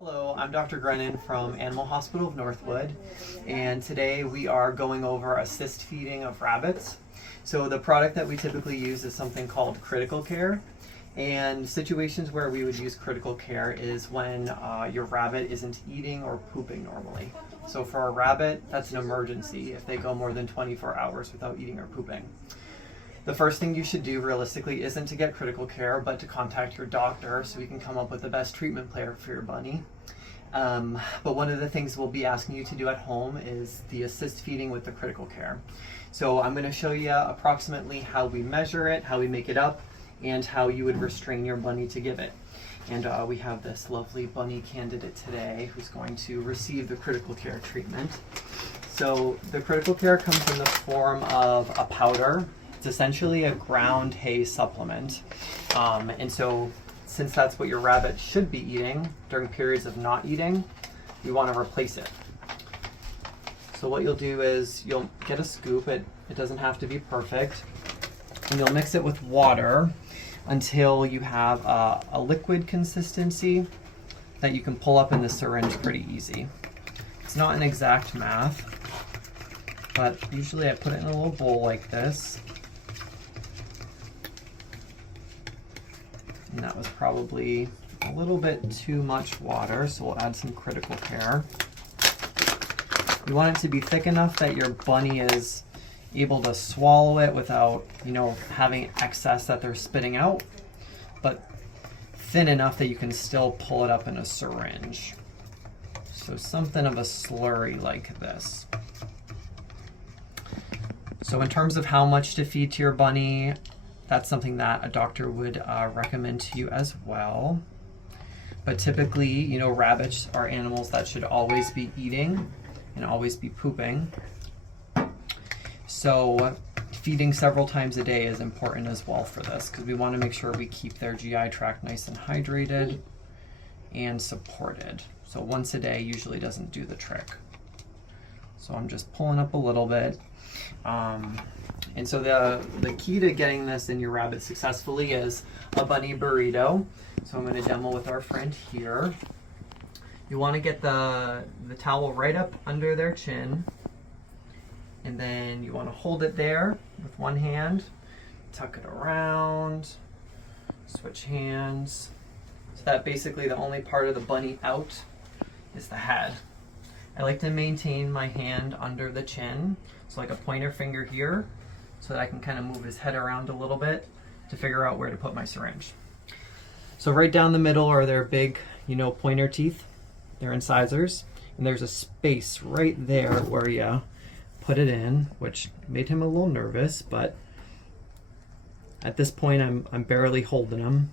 Hello, I'm Dr. Grennon from Animal Hospital of Northwood, and today we are going over assist feeding of rabbits. So the product that we typically use is something called critical care, and situations where we would use critical care is when your rabbit isn't eating or pooping normally. So for a rabbit, that's an emergency if they go more than 24 hours without eating or pooping. The first thing you should do realistically isn't to get critical care, but to contact your doctor so we can come up with the best treatment plan for your bunny. But one of the things we'll be asking you to do at home is the assist feeding with the critical care. So I'm going to show you approximately how we measure it, how we make it up, and how you would restrain your bunny to give it. And we have this lovely bunny candidate today who's going to receive the critical care treatment. So the critical care comes in the form of a powder. It's essentially a ground hay supplement. And so since that's what your rabbit should be eating during periods of not eating, you want to replace it. So what you'll do is you'll get a scoop. It doesn't have to be perfect. And you'll mix it with water until you have a liquid consistency that you can pull up in the syringe pretty easy. It's not an exact math, but usually I put it in a little bowl like this. And that was probably a little bit too much water, so we'll add some critical care. You want it to be thick enough that your bunny is able to swallow it without, having excess that they're spitting out, but thin enough that you can still pull it up in a syringe. So something of a slurry like this. So in terms of how much to feed to your bunny, that's something that a doctor would recommend to you as well. But typically, rabbits are animals that should always be eating and always be pooping. So feeding several times a day is important as well for this, because we want to make sure we keep their GI tract nice and hydrated and supported. So once a day usually doesn't do the trick. So I'm just pulling up a little bit. And so the key to getting this in your rabbit successfully is a bunny burrito. So I'm going to demo with our friend here. You want to get the towel right up under their chin, and then you want to hold it there with one hand, tuck it around, switch hands. So that basically the only part of the bunny out is the head. I like to maintain my hand under the chin, so like a pointer finger here, so that I can kind of move his head around a little bit to figure out where to put my syringe. So right down the middle are their big, pointer teeth, their incisors, and there's a space right there where you put it in, which made him a little nervous, but at this point I'm barely holding him.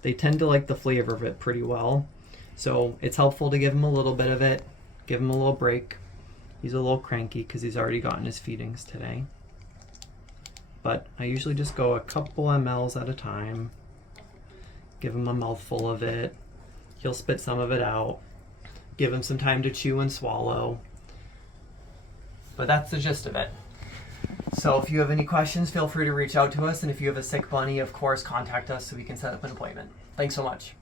They tend to like the flavor of it pretty well. So it's helpful to give him a little bit of it, give him a little break. He's a little cranky because he's already gotten his feedings today. But I usually just go a couple mLs at a time, give him a mouthful of it. He'll spit some of it out, give him some time to chew and swallow. But that's the gist of it. So if you have any questions, feel free to reach out to us. And if you have a sick bunny, of course, contact us so we can set up an appointment. Thanks so much.